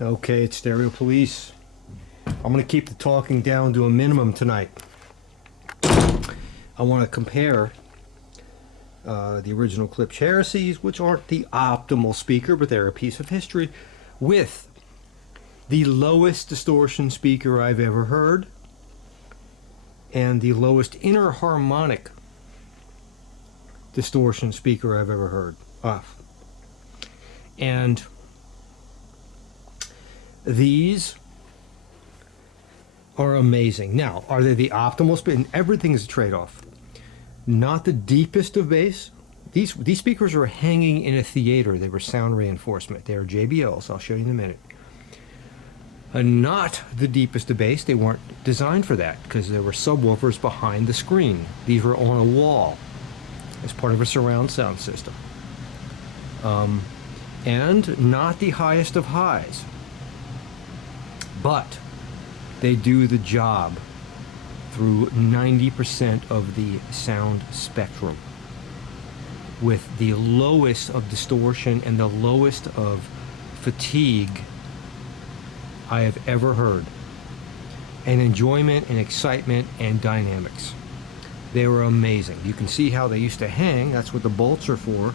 Okay, it's Stereo Police. I'm going to keep the talking down to a minimum tonight. I want to compare the original Klipsch Heresies, which aren't the optimal speaker, but they're a piece of history, with the lowest distortion speaker I've ever heard and the lowest inner harmonic distortion speaker I've ever heard of. And these are amazing. Now, are they the optimal speaker? Everything is a trade-off. Not the deepest of bass. These speakers are hanging in a theater. They were sound reinforcement. They are JBLs. I'll show you in a minute. Not the deepest of bass. They weren't designed for that because there were subwoofers behind the screen. These were on a wall as part of a surround sound system. And not the highest of highs. But they do the job through 90% of the sound spectrum with the lowest of distortion and the lowest of fatigue I have ever heard, and enjoyment and excitement and dynamics. They were amazing. You can see how they used to hang. That's what the bolts are for.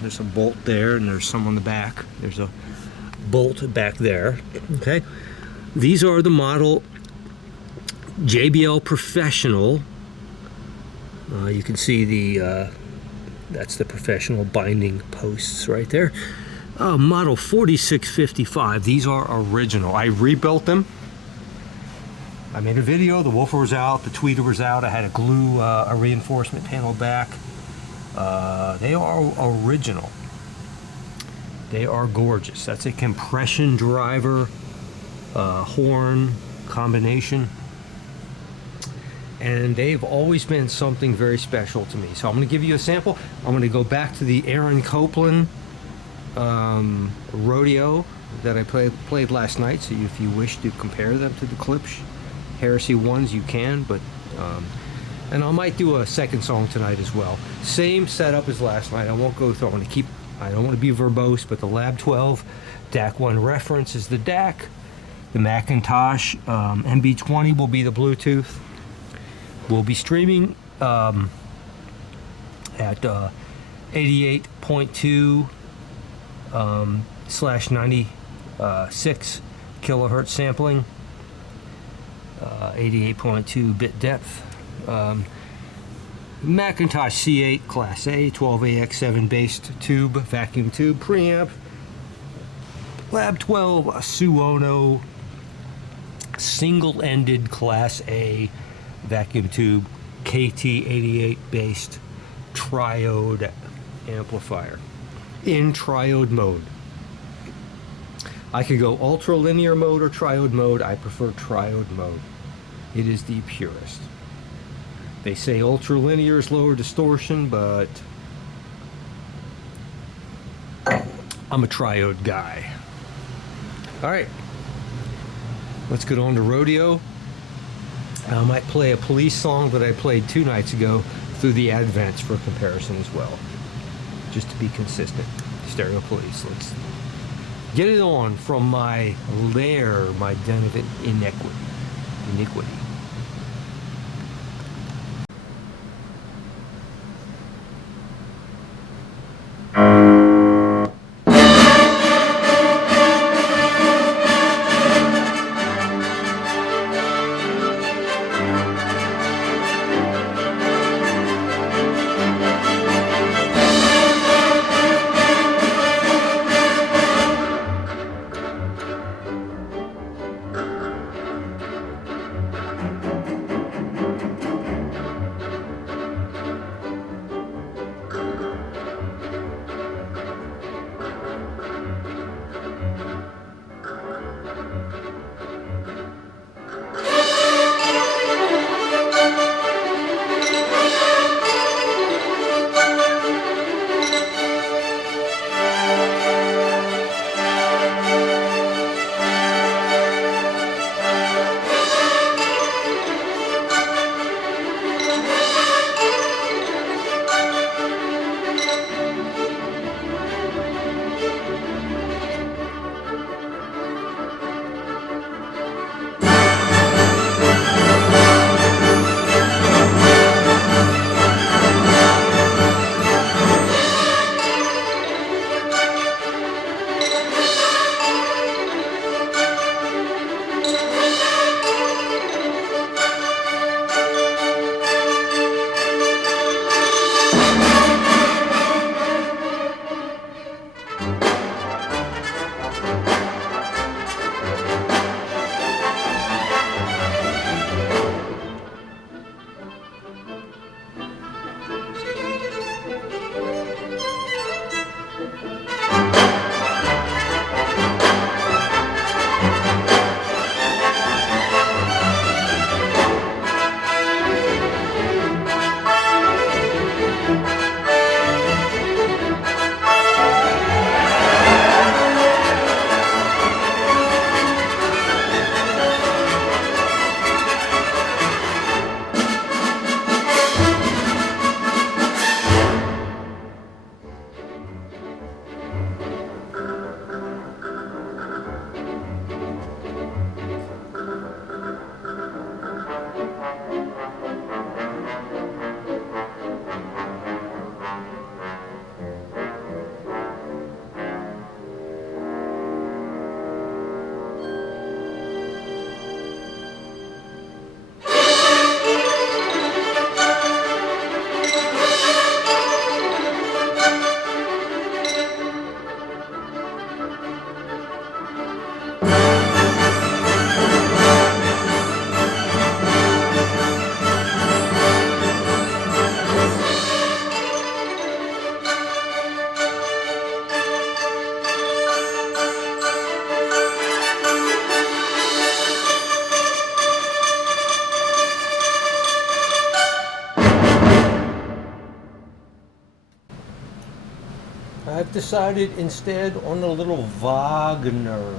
There's a bolt there and there's some on the back. There's a bolt back there. Okay, these are the model JBL Professional. You can see the that's the professional binding posts right there. Model 4655. These are original. I rebuilt them. I made a video. The woofer was out, the tweeter was out. I had to glue a reinforcement panel back. They are original. They are gorgeous. That's a compression driver horn combination. And they've always been something very special to me. So I'm going to give you a sample. I'm going to go back to the Aaron Copland rodeo that I played last night. So if you wish to compare them to the Klipsch Heresy ones, you can. But and I might do a second song tonight as well. Same setup as last night. I won't go through. I don't want to be verbose, but the Lab 12 DAC 1 reference is the DAC. The Macintosh MB20 will be the Bluetooth. We'll be streaming at 88.2 / 96 kilohertz sampling, 88.2 bit depth. Macintosh C8 Class A 12AX7 based tube, vacuum tube preamp. Lab 12 Suono single-ended Class A vacuum tube KT88 based triode amplifier in triode mode. I could go ultra linear mode or triode mode. I prefer triode mode. It is the purest. They say ultra linear is lower distortion, but I'm a triode guy. All right, let's get on to rodeo. I might play a Police song that I played 2 nights ago through the Advents for comparison as well, just to be consistent. Stereo Police. Let's get it on from my lair, my den of iniquity. decided instead on a little Wagner.